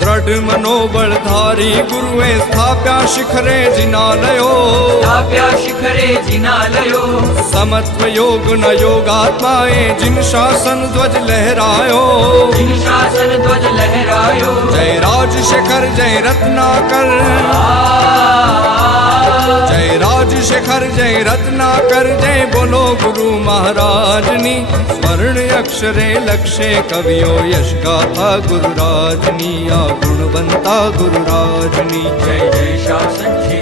દ્રઢ મનોબળ ધારી ગુરુએ સ્થાપ્યા શિખરે જિનાલયો સમત્વ યોગ ન યોગાત્માએ જીન શાસન ધ્વજ લહેરાયો જય રાજશેખર જય રત્નાકર જય રાજશેખર જય રત્નાકર જય બોલો ગુરુ મહારાજની સ્વર્ણ અક્ષરે લક્ષે કવિઓ યશ ગાથા ગુરુરાજની આ ગુણવંતા ગુરુરાજની જય જય શાસન છે